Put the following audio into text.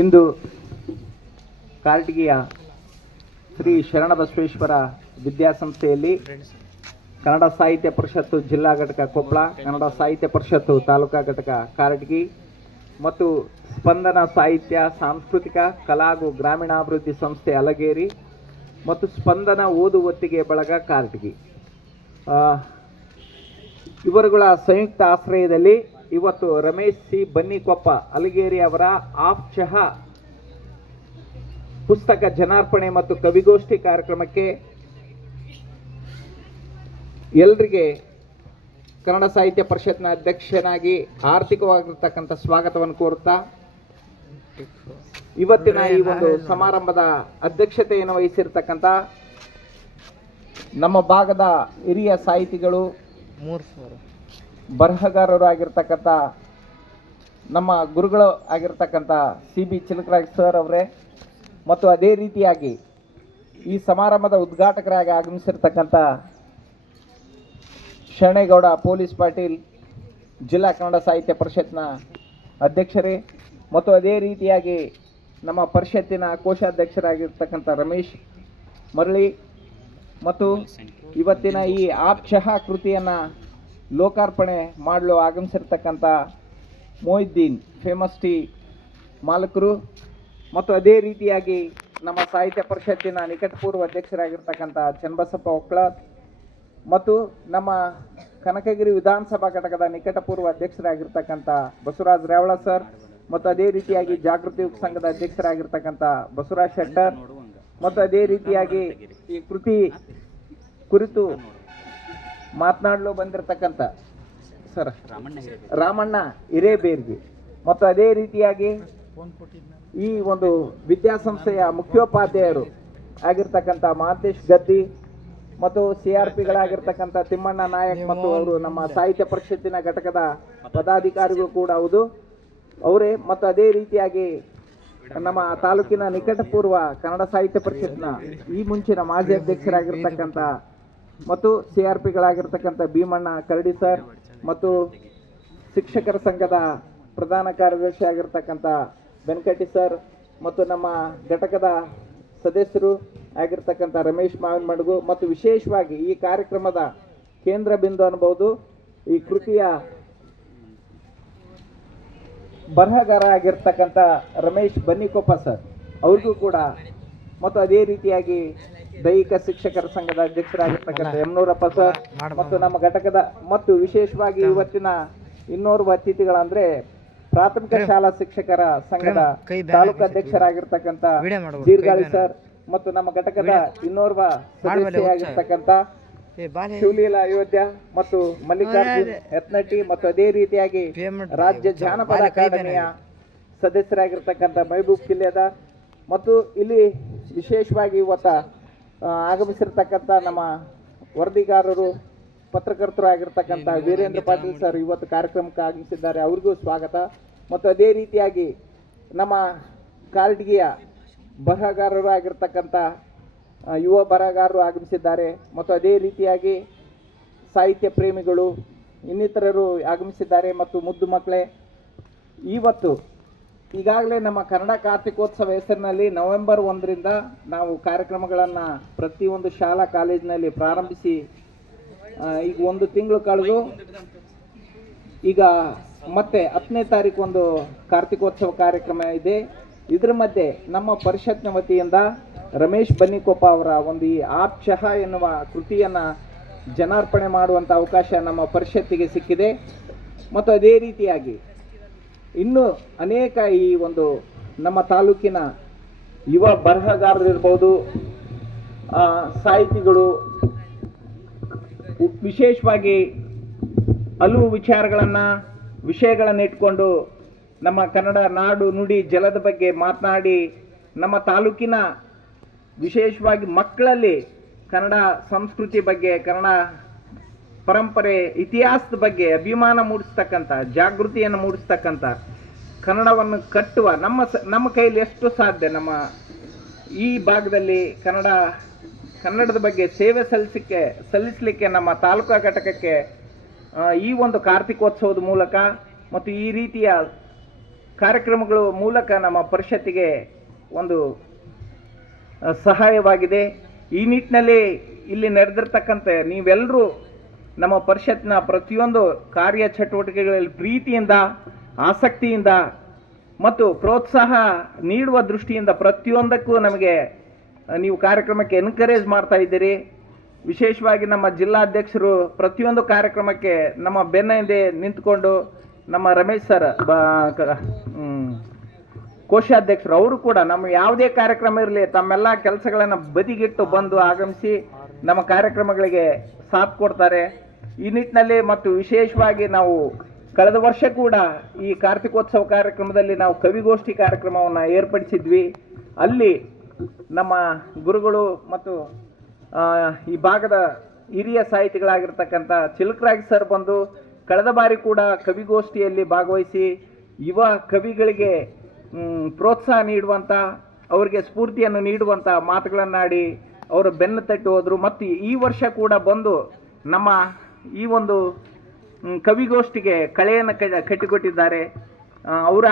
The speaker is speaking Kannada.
ಇಂದು ಕಾರಟಗಿಯ ಶ್ರೀ ಶರಣಬಸವೇಶ್ವರ ವಿದ್ಯಾಸಂಸ್ಥೆಯಲ್ಲಿ ಕನ್ನಡ ಸಾಹಿತ್ಯ ಪರಿಷತ್ತು ಜಿಲ್ಲಾ ಘಟಕ ಕೊಪ್ಪಳ, ಕನ್ನಡ ಸಾಹಿತ್ಯ ಪರಿಷತ್ತು ತಾಲೂಕಾ ಘಟಕ ಕಾರಟಗಿ ಮತ್ತು ಸ್ಪಂದನ ಸಾಹಿತ್ಯ ಸಾಂಸ್ಕೃತಿಕ ಕಲಾ ಹಾಗೂ ಗ್ರಾಮೀಣಾಭಿವೃದ್ಧಿ ಸಂಸ್ಥೆ ಅಲಗೇರಿ ಮತ್ತು ಸ್ಪಂದನ ಓದು ಒತ್ತಿಗೆ ಬಳಗ ಕಾರಟಗಿ ಇವರುಗಳ ಸಂಯುಕ್ತ ಆಶ್ರಯದಲ್ಲಿ ಇವತ್ತು ರಮೇಶ್ ಸಿ ಬನ್ನಿಕೊಪ್ಪ ಅಲಗೇರಿ ಅವರ ಆಫ್ ಚಹಾ ಪುಸ್ತಕ ಜನಾರ್ಪಣೆ ಮತ್ತು ಕವಿಗೋಷ್ಠಿ ಕಾರ್ಯಕ್ರಮಕ್ಕೆ ಎಲ್ರಿಗೆ ಕನ್ನಡ ಸಾಹಿತ್ಯ ಪರಿಷತ್ನ ಅಧ್ಯಕ್ಷನಾಗಿ ಆರ್ಥಿಕವಾಗಿರ್ತಕ್ಕಂಥ ಸ್ವಾಗತವನ್ನು ಕೋರುತ್ತಾ ಇವತ್ತಿನ ಈ ಒಂದು ಸಮಾರಂಭದ ಅಧ್ಯಕ್ಷತೆಯನ್ನು ವಹಿಸಿರ್ತಕ್ಕಂಥ ನಮ್ಮ ಭಾಗದ ಹಿರಿಯ ಸಾಹಿತಿಗಳು, ಬರಹಗಾರರು ಆಗಿರ್ತಕ್ಕಂಥ ನಮ್ಮ ಗುರುಗಳು ಆಗಿರ್ತಕ್ಕಂಥ CB ಚಿಲಕರಾಜ್ ಸರ್ ಅವರೇ ಮತ್ತು ಅದೇ ರೀತಿಯಾಗಿ ಈ ಸಮಾರಂಭದ ಉದ್ಘಾಟಕರಾಗಿ ಆಗಮಿಸಿರ್ತಕ್ಕಂಥ ಶರಣೇಗೌಡ ಪೊಲೀಸ್ ಪಾಟೀಲ್ ಜಿಲ್ಲಾ ಕನ್ನಡ ಸಾಹಿತ್ಯ ಪರಿಷತ್ನ ಅಧ್ಯಕ್ಷರೇ ಮತ್ತು ಅದೇ ರೀತಿಯಾಗಿ ನಮ್ಮ ಪರಿಷತ್ತಿನ ಕೋಶಾಧ್ಯಕ್ಷರಾಗಿರ್ತಕ್ಕಂಥ ರಮೇಶ್ ಮರಳಿ ಮತ್ತು ಇವತ್ತಿನ ಈ ಆಪ್ ಚಹಾ ಕೃತಿಯನ್ನು ಲೋಕಾರ್ಪಣೆ ಮಾಡಲು ಆಗಮಿಸಿರ್ತಕ್ಕಂಥ ಮೊಹಿದ್ದೀನ್ ಫೇಮಸ್ ಟೀ ಮಾಲಕರು ಮತ್ತು ಅದೇ ರೀತಿಯಾಗಿ ನಮ್ಮ ಸಾಹಿತ್ಯ ಪರಿಷತ್ತಿನ ನಿಕಟಪೂರ್ವ ಅಧ್ಯಕ್ಷರಾಗಿರ್ತಕ್ಕಂಥ ಚನ್ನಬಸಪ್ಪ ಒಕ್ಕಳದ್ ಮತ್ತು ನಮ್ಮ ಕನಕಗಿರಿ ವಿಧಾನಸಭಾ ಘಟಕದ ನಿಕಟಪೂರ್ವ ಅಧ್ಯಕ್ಷರಾಗಿರ್ತಕ್ಕಂಥ ಬಸವರಾಜ್ ರೇವಳ ಸರ್ ಮತ್ತು ಅದೇ ರೀತಿಯಾಗಿ ಜಾಗೃತಿ ಯುವಕ ಸಂಘದ ಅಧ್ಯಕ್ಷರಾಗಿರ್ತಕ್ಕಂಥ ಬಸವರಾಜ್ ಶೆಟ್ಟರ್ ಮತ್ತು ಅದೇ ರೀತಿಯಾಗಿ ಈ ಕೃತಿ ಕುರಿತು ಮಾತನಾಡಲು ಬಂದಿರತಕ್ಕಂಥ ಸರ್ ರಾಮಣ್ಣ ಹಿರೇಬೇರ್ಗಿ ಮತ್ತು ಅದೇ ರೀತಿಯಾಗಿ ಈ ಒಂದು ವಿದ್ಯಾಸಂಸ್ಥೆಯ ಮುಖ್ಯೋಪಾಧ್ಯಾಯರು ಆಗಿರ್ತಕ್ಕಂಥ ಮಹಾಂತೇಶ್ ಗದ್ದಿ ಮತ್ತು CRPಗಳಾಗಿರ್ತಕ್ಕಂಥ ತಿಮ್ಮಣ್ಣ ನಾಯಕ್ ಮತ್ತು ಅವರು ನಮ್ಮ ಸಾಹಿತ್ಯ ಪರಿಷತ್ತಿನ ಘಟಕದ ಪದಾಧಿಕಾರಿಗಳು ಕೂಡ ಹೌದು ಅವರೇ ಮತ್ತು ಅದೇ ರೀತಿಯಾಗಿ ನಮ್ಮ ತಾಲೂಕಿನ ನಿಕಟಪೂರ್ವ ಕನ್ನಡ ಸಾಹಿತ್ಯ ಪರಿಷತ್ನ ಈ ಮುಂಚಿನ ಮಾಜಿ ಅಧ್ಯಕ್ಷರಾಗಿರ್ತಕ್ಕಂಥ ಮತ್ತು CRPಗಳಾಗಿರ್ತಕ್ಕಂಥ ಭೀಮಣ್ಣ ಕರಡಿ ಸರ್ ಮತ್ತು ಶಿಕ್ಷಕರ ಸಂಘದ ಪ್ರಧಾನ ಕಾರ್ಯದರ್ಶಿ ಆಗಿರ್ತಕ್ಕಂಥ ಬೆನಕಟ್ಟಿ ಸರ್ ಮತ್ತು ನಮ್ಮ ಘಟಕದ ಸದಸ್ಯರು ಆಗಿರ್ತಕ್ಕಂಥ ರಮೇಶ್ ಮಾವಿನಮಡುಗು ಮತ್ತು ವಿಶೇಷವಾಗಿ ಈ ಕಾರ್ಯಕ್ರಮದ ಕೇಂದ್ರ ಬಿಂದು ಅನ್ಬೋದು ಈ ಕೃತಿಯ ಬರಹಗಾರ ಆಗಿರ್ತಕ್ಕಂಥ ರಮೇಶ್ ಬನ್ನಿಕೊಪ್ಪ ಸರ್ ಅವ್ರಿಗೂ ಕೂಡ ಮತ್ತು ಅದೇ ರೀತಿಯಾಗಿ ದೈಹಿಕ ಶಿಕ್ಷಕರ ಸಂಘದ ಅಧ್ಯಕ್ಷರಾಗಿರ್ತಕ್ಕಂಥ ಯಮನೂರಪ್ಪ ಸರ್ ಮತ್ತು ನಮ್ಮ ಘಟಕದ ಮತ್ತು ವಿಶೇಷವಾಗಿ ಇವತ್ತಿನ ಇನ್ನೋರ್ವ ಅತಿಥಿಗಳಂದ್ರೆ ಪ್ರಾಥಮಿಕ ಶಾಲಾ ಶಿಕ್ಷಕರ ಸಂಘದ ತಾಲೂಕು ಅಧ್ಯಕ್ಷರಾಗಿರ್ತಕ್ಕಂಥ ಜೀರ್ಗಾಳಿ ಸರ್ ಮತ್ತು ನಮ್ಮ ಘಟಕದ ಇನ್ನೋರ್ವ ಸದಸ್ಯರಾಗಿರ್ತಕ್ಕಂಥ ಶಿವಲೀಲಾ ಅಯೋಧ್ಯ ಮತ್ತು ಮಲ್ಲಿಕಾರ್ಜುನ್ ಯತ್ನಟ್ಟಿ ಮತ್ತು ಅದೇ ರೀತಿಯಾಗಿ ರಾಜ್ಯ ಜಾನಪದ ಅಕಾಡೆಮಿಯ ಸದಸ್ಯರಾಗಿರ್ತಕ್ಕಂಥ ಮಹಬೂಬ್ ಕಿಲ್ಲೆದಾರ್ ಮತ್ತು ಇಲ್ಲಿ ವಿಶೇಷವಾಗಿ ಇವತ್ತು ಆಗಮಿಸಿರ್ತಕ್ಕಂಥ ನಮ್ಮ ವರದಿಗಾರರು ಪತ್ರಕರ್ತರು ಆಗಿರ್ತಕ್ಕಂಥ ವೀರೇಂದ್ರ ಪಾಟೀಲ್ ಸರ್ ಇವತ್ತು ಕಾರ್ಯಕ್ರಮಕ್ಕೆ ಆಗಮಿಸಿದ್ದಾರೆ, ಅವ್ರಿಗೂ ಸ್ವಾಗತ. ಮತ್ತು ಅದೇ ರೀತಿಯಾಗಿ ನಮ್ಮ ಕಾರಟಗಿಯ ಬರಹಗಾರರು ಆಗಿರ್ತಕ್ಕಂಥ ಯುವ ಬರಹಗಾರರು ಆಗಮಿಸಿದ್ದಾರೆ ಮತ್ತು ಅದೇ ರೀತಿಯಾಗಿ ಸಾಹಿತ್ಯ ಪ್ರೇಮಿಗಳು ಇನ್ನಿತರರು ಆಗಮಿಸಿದ್ದಾರೆ ಮತ್ತು ಮುದ್ದು ಮಕ್ಕಳೇ, ಇವತ್ತು ಈಗಾಗಲೇ ನಮ್ಮ ಕನ್ನಡ ಕಾರ್ತಿಕೋತ್ಸವ ಹೆಸರಿನಲ್ಲಿ ನವೆಂಬರ್ 1ರಿಂದ ನಾವು ಕಾರ್ಯಕ್ರಮಗಳನ್ನು ಪ್ರತಿಯೊಂದು ಶಾಲಾ ಕಾಲೇಜಿನಲ್ಲಿ ಪ್ರಾರಂಭಿಸಿ ಈಗ 1 ತಿಂಗಳು ಕಳೆದು ಈಗ ಮತ್ತೆ 10ನೇ ತಾರೀಕು ಒಂದು ಕಾರ್ತಿಕೋತ್ಸವ ಕಾರ್ಯಕ್ರಮ ಇದೆ. ಇದರ ಮಧ್ಯೆ ನಮ್ಮ ಪರಿಷತ್ನ ವತಿಯಿಂದ ರಮೇಶ್ ಬನ್ನಿಕೊಪ್ಪ ಅವರ ಒಂದು ಈ ಆಪ್ ಚಹಾ ಎನ್ನುವ ಕೃತಿಯನ್ನು ಜನಾರ್ಪಣೆ ಮಾಡುವಂಥ ಅವಕಾಶ ನಮ್ಮ ಪರಿಷತ್ತಿಗೆ ಸಿಕ್ಕಿದೆ. ಮತ್ತು ಅದೇ ರೀತಿಯಾಗಿ ಇನ್ನೂ ಅನೇಕ ಈ ಒಂದು ನಮ್ಮ ತಾಲೂಕಿನ ಯುವ ಬರಹಗಾರರು ಇರ್ಬೋದು, ಸಾಹಿತಿಗಳು ವಿಶೇಷವಾಗಿ ಹಲವು ವಿಷಯಗಳನ್ನು ಇಟ್ಕೊಂಡು ನಮ್ಮ ಕನ್ನಡ ನಾಡು ನುಡಿ ಜಲದ ಬಗ್ಗೆ ಮಾತನಾಡಿ ನಮ್ಮ ತಾಲೂಕಿನ ವಿಶೇಷವಾಗಿ ಮಕ್ಕಳಲ್ಲಿ ಕನ್ನಡ ಸಂಸ್ಕೃತಿ ಬಗ್ಗೆ, ಕನ್ನಡ ಪರಂಪರೆ, ಇತಿಹಾಸದ ಬಗ್ಗೆ ಅಭಿಮಾನ ಮೂಡಿಸ್ತಕ್ಕಂಥ, ಜಾಗೃತಿಯನ್ನು ಮೂಡಿಸ್ತಕ್ಕಂಥ, ಕನ್ನಡವನ್ನು ಕಟ್ಟುವ ನಮ್ಮ ಕೈಯಲ್ಲಿ ಎಷ್ಟು ಸಾಧ್ಯ ನಮ್ಮ ಈ ಭಾಗದಲ್ಲಿ ಕನ್ನಡದ ಬಗ್ಗೆ ಸೇವೆ ಸಲ್ಲಿಸಲಿಕ್ಕೆ ನಮ್ಮ ತಾಲೂಕಾ ಘಟಕಕ್ಕೆ ಈ ಒಂದು ಕಾರ್ತಿಕೋತ್ಸವದ ಮೂಲಕ ಮತ್ತು ಈ ರೀತಿಯ ಕಾರ್ಯಕ್ರಮಗಳ ಮೂಲಕ ನಮ್ಮ ಪರಿಷತ್ತಿಗೆ ಒಂದು ಸಹಾಯವಾಗಿದೆ. ಈ ನಿಟ್ಟಿನಲ್ಲಿ ಇಲ್ಲಿ ನಡೆದಿರ್ತಕ್ಕಂಥ ನೀವೆಲ್ಲರೂ ನಮ್ಮ ಪರಿಷತ್ನ ಪ್ರತಿಯೊಂದು ಕಾರ್ಯ ಚಟುವಟಿಕೆಗಳಲ್ಲಿ ಪ್ರೀತಿಯಿಂದ, ಆಸಕ್ತಿಯಿಂದ ಮತ್ತು ಪ್ರೋತ್ಸಾಹ ನೀಡುವ ದೃಷ್ಟಿಯಿಂದ ಪ್ರತಿಯೊಂದಕ್ಕೂ ನಮಗೆ ನೀವು ಕಾರ್ಯಕ್ರಮಕ್ಕೆ ಎನ್ಕರೇಜ್ ಮಾಡ್ತಾ ಇದ್ದೀರಿ. ವಿಶೇಷವಾಗಿ ನಮ್ಮ ಜಿಲ್ಲಾಧ್ಯಕ್ಷರು ಪ್ರತಿಯೊಂದು ಕಾರ್ಯಕ್ರಮಕ್ಕೆ ನಮ್ಮ ಬೆನ್ನ ಹಿಂದೆ ನಿಂತ್ಕೊಂಡು, ನಮ್ಮ ರಮೇಶ್ ಸರ್ ಕೋಶಾಧ್ಯಕ್ಷರು ಅವರು ಕೂಡ ನಮ್ಮ ಯಾವುದೇ ಕಾರ್ಯಕ್ರಮ ಇರಲಿ ತಮ್ಮೆಲ್ಲ ಕೆಲಸಗಳನ್ನು ಬದಿಗಿಟ್ಟು ಬಂದು ಆಗಮಿಸಿ ನಮ್ಮ ಕಾರ್ಯಕ್ರಮಗಳಿಗೆ ಸಾಥ್ ಕೊಡ್ತಾರೆ. ಈ ನಿಟ್ಟಿನಲ್ಲಿ ಮತ್ತು ವಿಶೇಷವಾಗಿ ನಾವು ಕಳೆದ ವರ್ಷ ಕೂಡ ಈ ಕಾರ್ತಿಕೋತ್ಸವ ಕಾರ್ಯಕ್ರಮದಲ್ಲಿ ನಾವು ಕವಿಗೋಷ್ಠಿ ಕಾರ್ಯಕ್ರಮವನ್ನು ಏರ್ಪಡಿಸಿದ್ವಿ. ಅಲ್ಲಿ ನಮ್ಮ ಗುರುಗಳು ಮತ್ತು ಈ ಭಾಗದ ಹಿರಿಯ ಸಾಹಿತಿಗಳಾಗಿರ್ತಕ್ಕಂಥ ಚಿಲಕರಾಜ್ ಸರ್ ಬಂದು ಕಳೆದ ಬಾರಿ ಕೂಡ ಕವಿಗೋಷ್ಠಿಯಲ್ಲಿ ಭಾಗವಹಿಸಿ ಯುವ ಕವಿಗಳಿಗೆ ಪ್ರೋತ್ಸಾಹ ನೀಡುವಂಥ, ಅವರಿಗೆ ಸ್ಫೂರ್ತಿಯನ್ನು ನೀಡುವಂಥ ಮಾತುಗಳನ್ನಾಡಿ ಅವರು ಬೆನ್ನು ತಟ್ಟಿ ಹೋದರು. ಮತ್ತು ಈ ವರ್ಷ ಕೂಡ ಬಂದು ನಮ್ಮ ಈ ಒಂದು ಕವಿಗೋಷ್ಠಿಗೆ ಕಳೆಯನ್ನು ಕಟ್ಟಿಕೊಟ್ಟಿದ್ದಾರೆ. ಅವರ